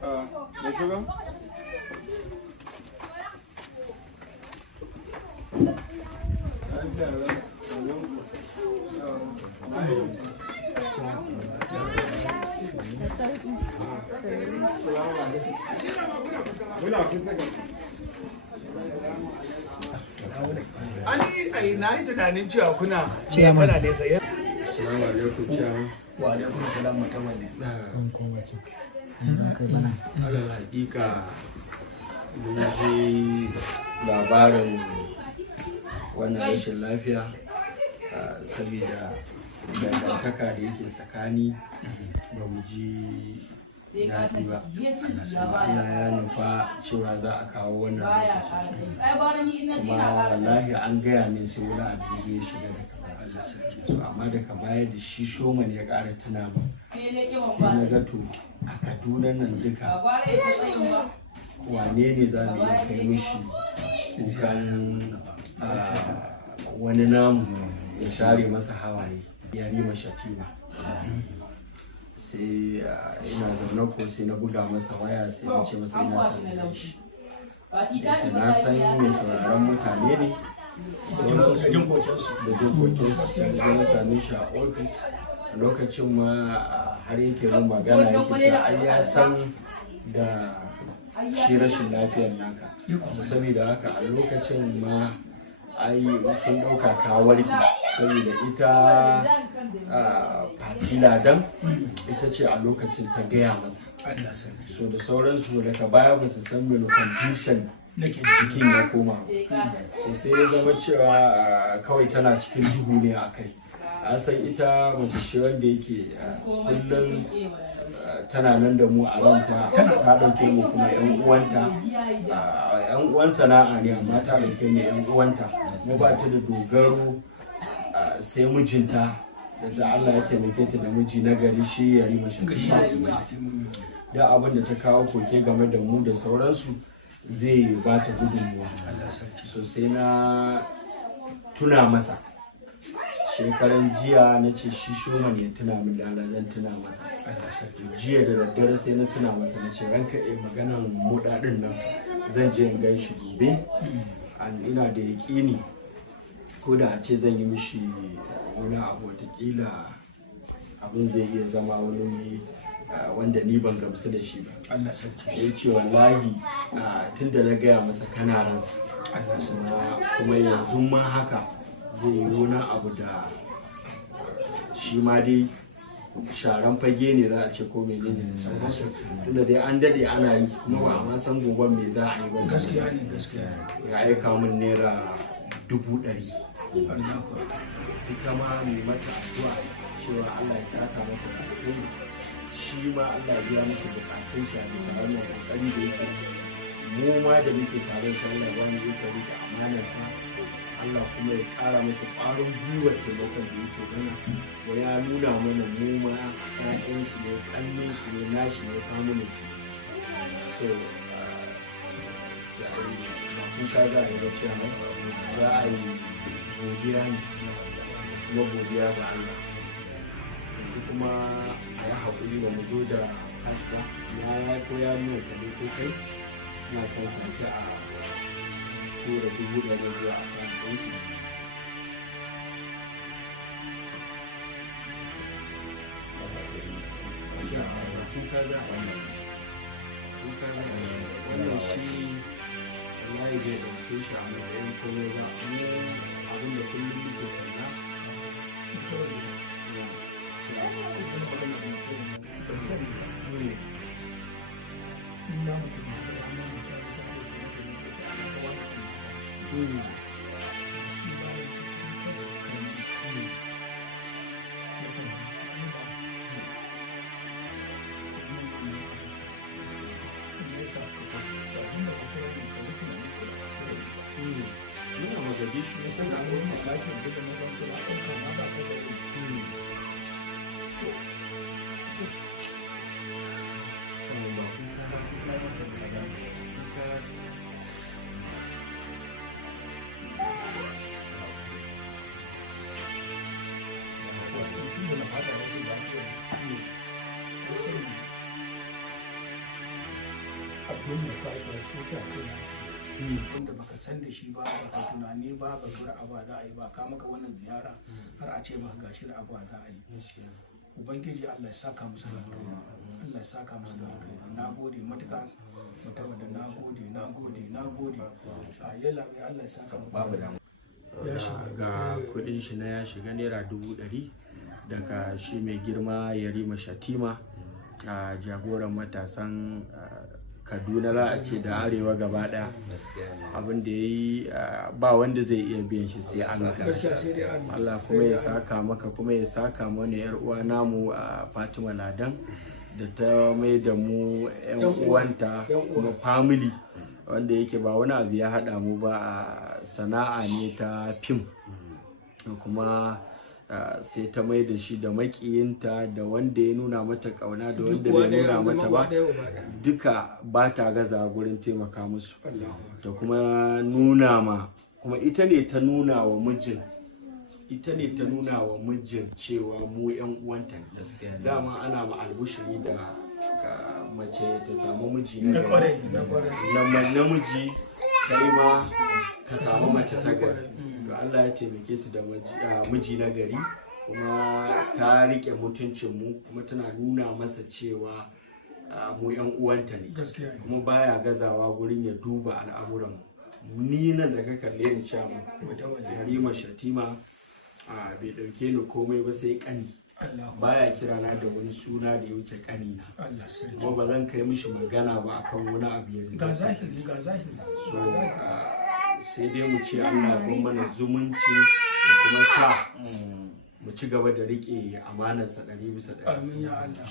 da shugan? Da sauki. Ai na yi tunanin cewa kuna kana ne tsaye. Assalamu alaikum ciyaman. Wa alaikum salam mutawalle. Alal hakika mun ji labarin wannan rashin lafiya saboda dangantaka da yake tsakani ba mu ji daɗi ba. Allah ya nufa cewa za a kawo wannan lokaci kuma wallahi an gaya min sai wani abu zai shiga daga Allah sarki so amma daga baya da shi shoman ya ƙara tuna ba sai na ga to a Kaduna nan duka wane ne za mu iya kai mishi kukan wani namu ya share masa hawaye Yarima Shatima. Sai ina zaune ko sai na buga masa waya sai na ce masa ina son shi da na san mai sauraron mutane ne da jin kokensu sai na same shi a ofis a lokacin ma har yake mun magana yake cewa ai ya san da shi rashin lafiyar naka saboda haka a lokacin ma ai sun ɗauka ka warke saboda ita Fatila dan ita ce a lokacin ta gaya masa so da sauransu daga baya ba su san mene condition jikin ya koma sai ya zama cewa kawai tana cikin duhu ne a kai a san ita mace ce wanda yake kullum tana nan da mu a ranta ta ɗauke mu kuma yan uwanta yan uwan sana'a ne amma ta ɗauke mu yan uwanta mu ba ta da dogaro sai mijinta da Allah ya taimake ta da miji na gari shi Yarima Shatima da abin da ta kawo koke game da mu da sauransu zai ba ta gudunmuwa so sai na tuna masa shekaran jiya na ce shi shoman ya tuna min lala zan tuna masa jiya da daddare sai na tuna masa na ce ranka maganan muɗaɗin nan zan je in gan shi gobe ina da yaƙini ko da a ce zan yi mishi wani abu watakila abin zai iya zama wani wanda ni ban gamsu da shi ba sai ce wallahi tun da na gaya masa kana ransa kuma yanzu ma haka zai yi wani abu da shi ma dai sharan fage ne za a ce ko mai ne da sauransu tunda dai an dade ana yi kuma ba a ma san gobe me za a yi ba gaskiya ya aika min naira 100,000 ita ma mai mata addu'a cewa Allah ya saka mata da alheri shi ma Allah ya biya mishi bukatun shi a bisa wannan kokari da yake mu ma da muke tare shi Allah ya wani kokari ta amanar sa Allah kuma ya kara masa ƙwarin gwiwar taimakon da yake mana da ya nuna mana mu ma ƴaƴan shi ne ƙannen shi ne nashi ne samu ne so sai a yi kun sha za a yi bacci a nan za a yi godiya ne kuma godiya ga Allah yanzu kuma a yi haƙuri ba mu zo da cash ba ya koya min ka ne ko kai ina son take a tura 100,000 zuwa a kan ɗauki kuka za wannan shi wallahi bai ɗauke shi a matsayin komai ba mu abin da kullum muke kalla muna magadi shi ne sai da abin mamakin da na ganto a kan kama ba ka da abin da fashi a shi ta kai wanda baka san da shi ba baka tunani ba ba tura abu da a yi ba ka maka wannan ziyara har a ce maka gashi da abu da a yi. Ubangiji Allah ya saka musu da alkhairi, Allah ya saka musu da alkhairi. Na gode matuƙa mutawa da na gode a yalla bai Allah ya saka musu babu da ga kudin shi na ya shiga naira 100,000 daga shi mai girma Yarima Shatima a jagoran matasan Kaduna za a ce da arewa gaba daya. Abin da ya yi ba wanda zai iya biyan shi sai Allah. Allah kuma ya saka maka kuma ya saka mana yar uwa namu a Fatima Ladan da ta mai da mu yan uwanta kuma family wanda yake ba wani abu ya hada mu ba a sana'a ne ta fim kuma sai ta mai da shi da makiyinta da wanda ya nuna mata kauna da wanda bai nuna mata ba duka ba ta gaza gurin taimaka musu da kuma nuna ma kuma ita ne ta nuna wa mijin cewa mu yan uwanta ne. Dama ana ma albushiri da mace ta samu miji na gari namiji kai ma ka samu mace ta gari. Allah ya taimake ta da miji na gari kuma ta rike mutuncin mu kuma tana nuna masa cewa mu yan uwanta ne kuma baya gazawa gurin ya duba al'amuran mu. Ni nan da ka kalle ni cewa Yarima Shatima bai dauke ni komai ba sai kani, baya kirana da wani suna da ya wuce kani na kuma ba zan kai mishi magana ba akan wani abu yanzu ga zahiri sai dai mu ce Allah ya mana zumunci da kuma sa mu ci gaba da rike amanarsa 100%. Amin ya Allah.